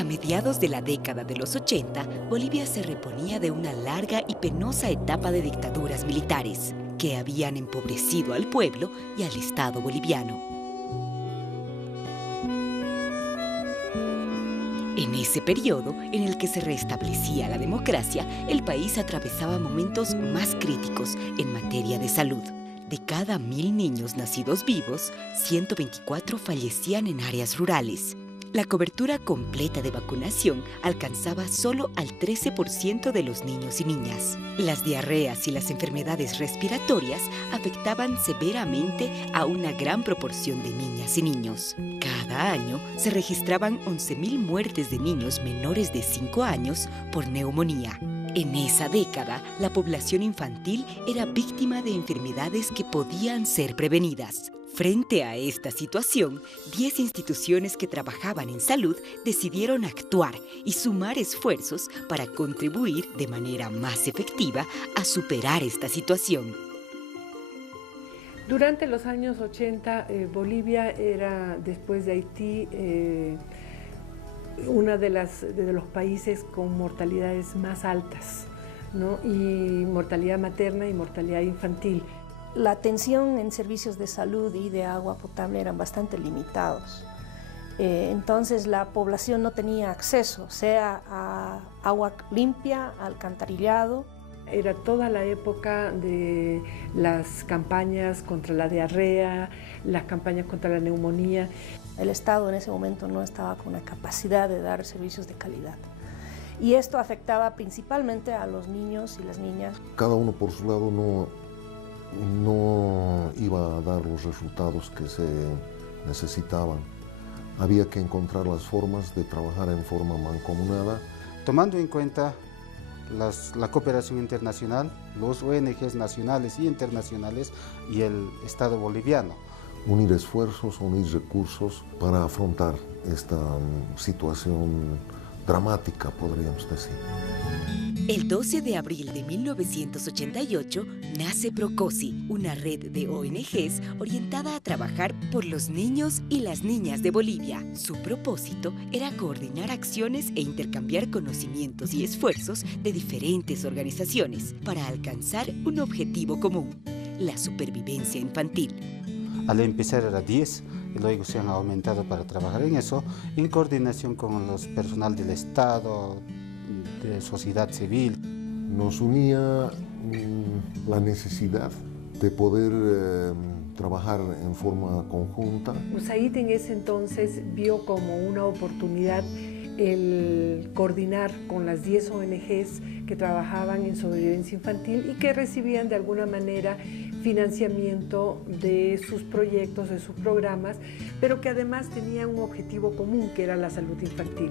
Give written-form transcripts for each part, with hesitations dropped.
A mediados de la década de los 80, Bolivia se reponía de una larga y penosa etapa de dictaduras militares que habían empobrecido al pueblo y al Estado boliviano. En ese periodo, en el que se restablecía la democracia, el país atravesaba momentos más críticos en materia de salud. De cada 1000 niños nacidos vivos, 124 fallecían en áreas rurales. La cobertura completa de vacunación alcanzaba solo al 13% de los niños y niñas. Las diarreas y las enfermedades respiratorias afectaban severamente a una gran proporción de niñas y niños. Cada año se registraban 11.000 muertes de niños menores de 5 años por neumonía. En esa década, la población infantil era víctima de enfermedades que podían ser prevenidas. Frente a esta situación, 10 instituciones que trabajaban en salud decidieron actuar y sumar esfuerzos para contribuir de manera más efectiva a superar esta situación. Durante los años 80, Bolivia era, después de Haití, uno de los países con mortalidades más altas, ¿no? Y mortalidad materna y mortalidad infantil. La atención en servicios de salud y de agua potable eran bastante limitados. Entonces la población no tenía acceso, sea a agua limpia, alcantarillado. Era toda la época de las campañas contra la diarrea, las campañas contra la neumonía. El Estado en ese momento no estaba con la capacidad de dar servicios de calidad. Y esto afectaba principalmente a los niños y las niñas. Cada uno por su lado no iba a dar los resultados que se necesitaban. Había que encontrar las formas de trabajar en forma mancomunada. Tomando en cuenta la cooperación internacional, los ONGs nacionales y internacionales y el Estado boliviano. Unir esfuerzos, unir recursos para afrontar esta situación dramática, podríamos decir. El 12 de abril de 1988 nace Procosi, una red de ONGs orientada a trabajar por los niños y las niñas de Bolivia. Su propósito era coordinar acciones e intercambiar conocimientos y esfuerzos de diferentes organizaciones para alcanzar un objetivo común: la supervivencia infantil. Al empezar era 10 y luego se han aumentado para trabajar en eso, en coordinación con los personal del Estado, de sociedad civil. Nos unía la necesidad de poder trabajar en forma conjunta. USAID en ese entonces vio como una oportunidad el coordinar con las 10 ONGs que trabajaban en sobrevivencia infantil y que recibían de alguna manera financiamiento de sus proyectos, de sus programas, pero que además tenían un objetivo común, que era la salud infantil.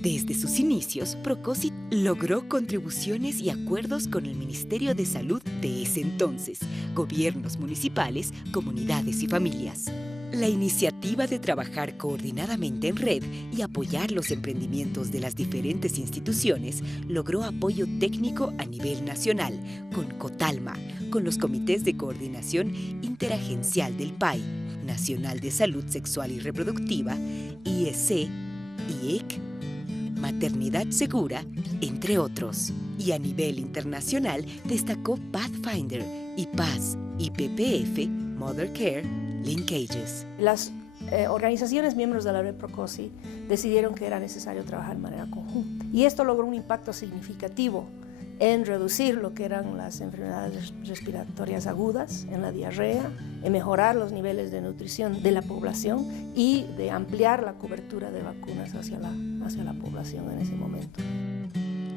Desde sus inicios, Procosi logró contribuciones y acuerdos con el Ministerio de Salud de ese entonces, gobiernos municipales, comunidades y familias. La iniciativa de trabajar coordinadamente en red y apoyar los emprendimientos de las diferentes instituciones logró apoyo técnico a nivel nacional, con COTALMA, con los comités de coordinación interagencial del PAI, Nacional de Salud Sexual y Reproductiva, IEC, IEC, Maternidad Segura, entre otros. Y a nivel internacional destacó Pathfinder, IPAS, IPPF, Mother Care, Linkages. Las organizaciones miembros de la red Procosi decidieron que era necesario trabajar de manera conjunta. Y esto logró un impacto significativo en reducir lo que eran las enfermedades respiratorias agudas, en la diarrea, en mejorar los niveles de nutrición de la población y de ampliar la cobertura de vacunas hacia la población en ese momento.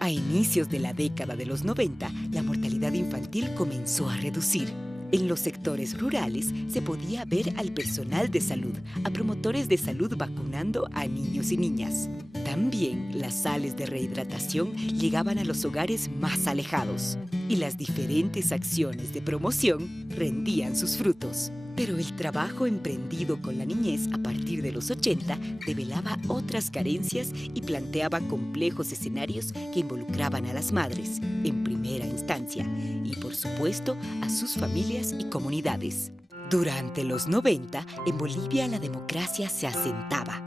A inicios de la década de los 90, la mortalidad infantil comenzó a reducir. En los sectores rurales se podía ver al personal de salud, a promotores de salud vacunando a niños y niñas. También las sales de rehidratación llegaban a los hogares más alejados y las diferentes acciones de promoción rendían sus frutos. Pero el trabajo emprendido con la niñez a partir de los 80 develaba otras carencias y planteaba complejos escenarios que involucraban a las madres, en primera instancia, y por supuesto a sus familias y comunidades. Durante los 90, en Bolivia la democracia se asentaba.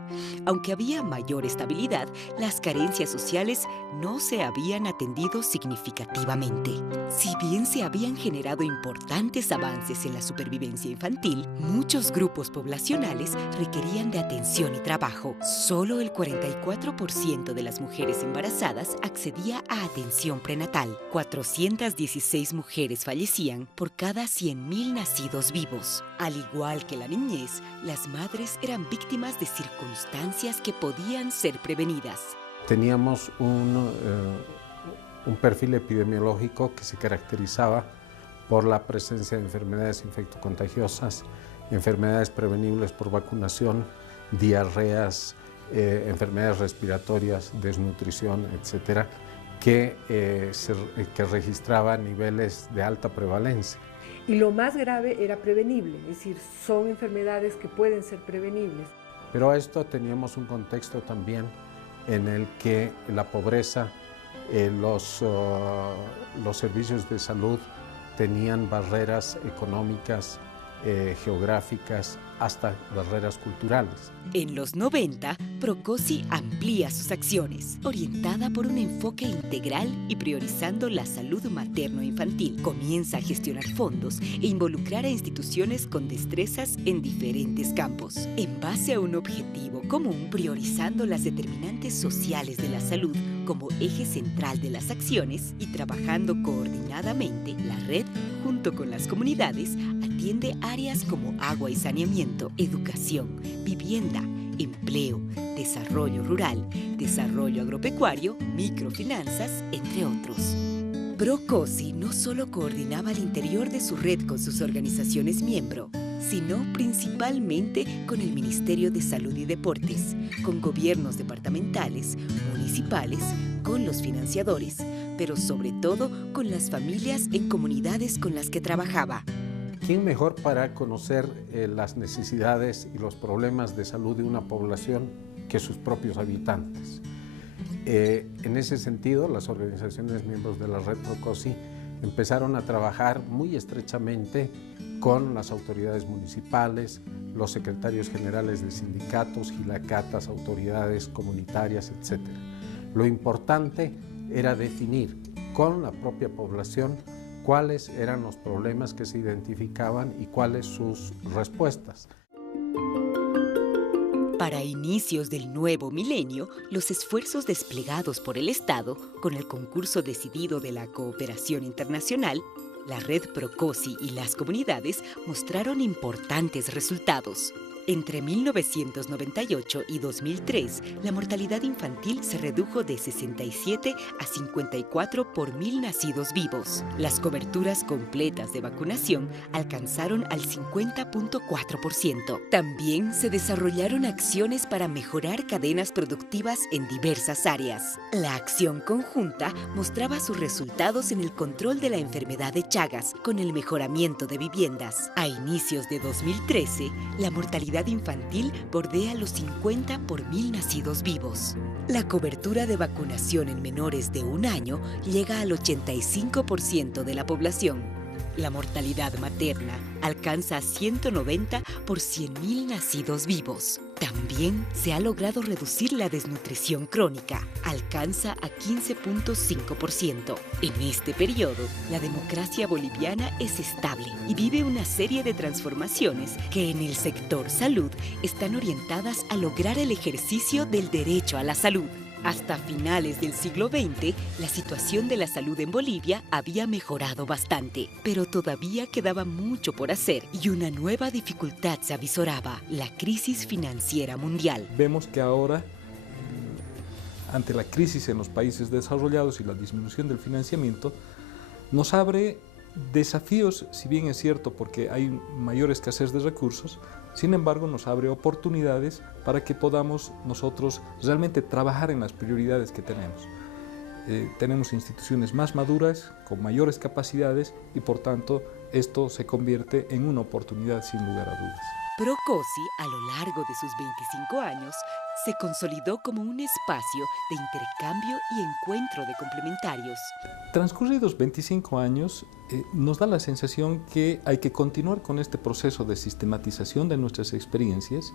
Aunque había mayor estabilidad, las carencias sociales no se habían atendido significativamente. Si bien se habían generado importantes avances en la supervivencia infantil, muchos grupos poblacionales requerían de atención y trabajo. Solo el 44% de las mujeres embarazadas accedía a atención prenatal. 416 mujeres fallecían por cada 100.000 nacidos vivos. Al igual que la niñez, las madres eran víctimas de circunstancias que podían ser prevenidas. Teníamos un perfil epidemiológico que se caracterizaba por la presencia de enfermedades infectocontagiosas, enfermedades prevenibles por vacunación, diarreas, enfermedades respiratorias, desnutrición, etcétera, que registraban niveles de alta prevalencia. Y lo más grave era prevenible, es decir, son enfermedades que pueden ser prevenibles. Pero a esto teníamos un contexto también en el que la pobreza, los servicios de salud tenían barreras económicas, geográficas, hasta barreras culturales. En los 90, Procosi amplía sus acciones, orientada por un enfoque integral y priorizando la salud materno-infantil. Comienza a gestionar fondos e involucrar a instituciones con destrezas en diferentes campos. En base a un objetivo común, priorizando las determinantes sociales de la salud como eje central de las acciones y trabajando coordinadamente, la red, junto con las comunidades, atiende áreas como agua y saneamiento, educación, vivienda, empleo, desarrollo rural, desarrollo agropecuario, microfinanzas, entre otros. Procosi no solo coordinaba al interior de su red con sus organizaciones miembro, sino principalmente con el Ministerio de Salud y Deportes, con gobiernos departamentales, municipales, con los financiadores, pero sobre todo con las familias en comunidades con las que trabajaba. ¿Quién mejor para conocer las necesidades y los problemas de salud de una población que sus propios habitantes? En ese sentido, las organizaciones miembros de la red Procosi empezaron a trabajar muy estrechamente con las autoridades municipales, los secretarios generales de sindicatos, gilacatas, autoridades comunitarias, etc. Lo importante era definir con la propia población cuáles eran los problemas que se identificaban y cuáles sus respuestas. Para inicios del nuevo milenio, los esfuerzos desplegados por el Estado, con el concurso decidido de la cooperación internacional, la red Procosi y las comunidades mostraron importantes resultados. Entre 1998 y 2003, la mortalidad infantil se redujo de 67 a 54 por 1.000 nacidos vivos. Las coberturas completas de vacunación alcanzaron al 50.4%. También se desarrollaron acciones para mejorar cadenas productivas en diversas áreas. La acción conjunta mostraba sus resultados en el control de la enfermedad de Chagas, con el mejoramiento de viviendas. A inicios de 2013, la mortalidad infantil bordea los 50 por 1.000 nacidos vivos. La cobertura de vacunación en menores de 1 año llega al 85% de la población. La mortalidad materna alcanza a 190 por 100.000 nacidos vivos. También se ha logrado reducir la desnutrición crónica, alcanza a 15.5%. En este periodo, la democracia boliviana es estable y vive una serie de transformaciones que en el sector salud están orientadas a lograr el ejercicio del derecho a la salud. Hasta finales del siglo XX, la situación de la salud en Bolivia había mejorado bastante, pero todavía quedaba mucho por hacer y una nueva dificultad se avisoraba: la crisis financiera mundial. Vemos que ahora, ante la crisis en los países desarrollados y la disminución del financiamiento, nos abre desafíos, si bien es cierto porque hay mayor escasez de recursos, sin embargo nos abre oportunidades para que podamos nosotros realmente trabajar en las prioridades que tenemos. Tenemos instituciones más maduras, con mayores capacidades y por tanto esto se convierte en una oportunidad sin lugar a dudas. Procosi, a lo largo de sus 25 años, se consolidó como un espacio de intercambio y encuentro de complementarios. Transcurridos 25 años, nos da la sensación que hay que continuar con este proceso de sistematización de nuestras experiencias,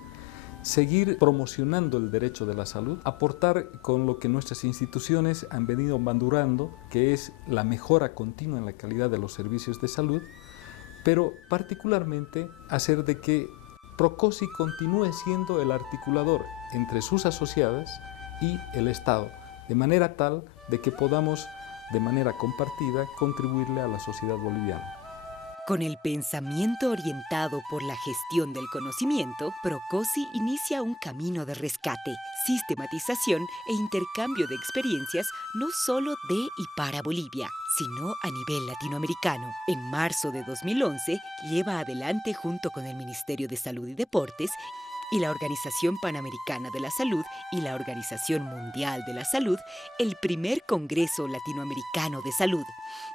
seguir promocionando el derecho de la salud, aportar con lo que nuestras instituciones han venido madurando, que es la mejora continua en la calidad de los servicios de salud, pero particularmente hacer de que Procosi continúe siendo el articulador entre sus asociadas y el Estado, de manera tal de que podamos, de manera compartida, contribuirle a la sociedad boliviana. Con el pensamiento orientado por la gestión del conocimiento, Procosi inicia un camino de rescate, sistematización e intercambio de experiencias no solo de y para Bolivia, sino a nivel latinoamericano. En marzo de 2011, lleva adelante junto con el Ministerio de Salud y Deportes y la Organización Panamericana de la Salud y la Organización Mundial de la Salud, el primer Congreso Latinoamericano de Salud,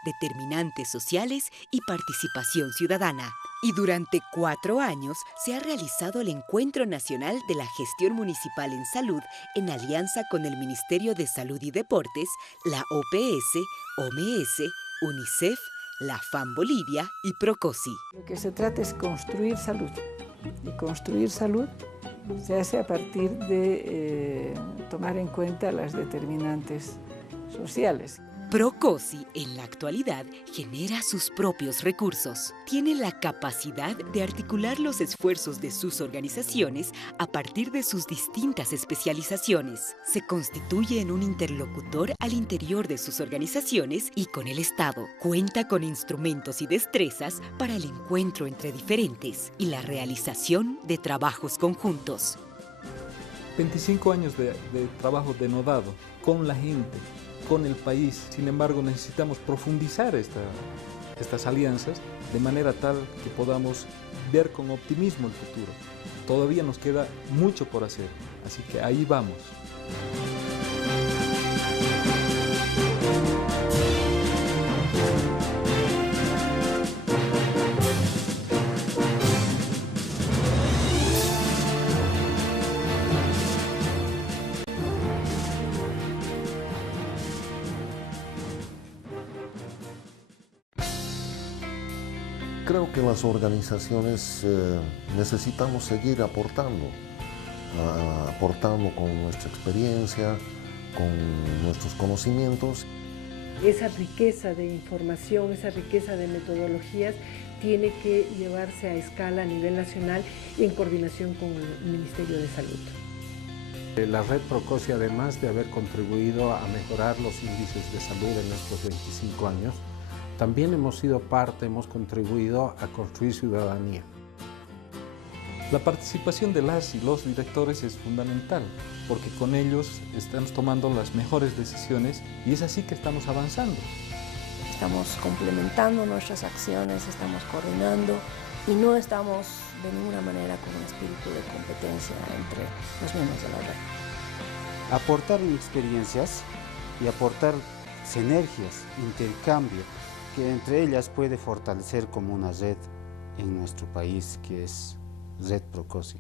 determinantes sociales y participación ciudadana. Y durante 4 años se ha realizado el Encuentro Nacional de la Gestión Municipal en Salud en alianza con el Ministerio de Salud y Deportes, la OPS, OMS, UNICEF, la FAM Bolivia y Procosi. Lo que se trata es construir salud. Y construir salud se hace a partir de tomar en cuenta las determinantes sociales. Procosi, en la actualidad, genera sus propios recursos. Tiene la capacidad de articular los esfuerzos de sus organizaciones a partir de sus distintas especializaciones. Se constituye en un interlocutor al interior de sus organizaciones y con el Estado. Cuenta con instrumentos y destrezas para el encuentro entre diferentes y la realización de trabajos conjuntos. 25 años de trabajo denodado con la gente, con el país. Sin embargo, necesitamos profundizar estas alianzas de manera tal que podamos ver con optimismo el futuro. Todavía nos queda mucho por hacer, así que ahí vamos. Creo que las organizaciones necesitamos seguir aportando con nuestra experiencia, con nuestros conocimientos. Esa riqueza de información, esa riqueza de metodologías tiene que llevarse a escala a nivel nacional y en coordinación con el Ministerio de Salud. La red Procosi, además de haber contribuido a mejorar los índices de salud en estos 25 años, también hemos sido parte, hemos contribuido a construir ciudadanía. La participación de las y los directores es fundamental, porque con ellos estamos tomando las mejores decisiones y es así que estamos avanzando. Estamos complementando nuestras acciones, estamos coordinando y no estamos de ninguna manera con un espíritu de competencia entre los miembros de la red. Aportar experiencias y aportar sinergias, intercambio, que entre ellas puede fortalecer como una red en nuestro país, que es Red Procosi.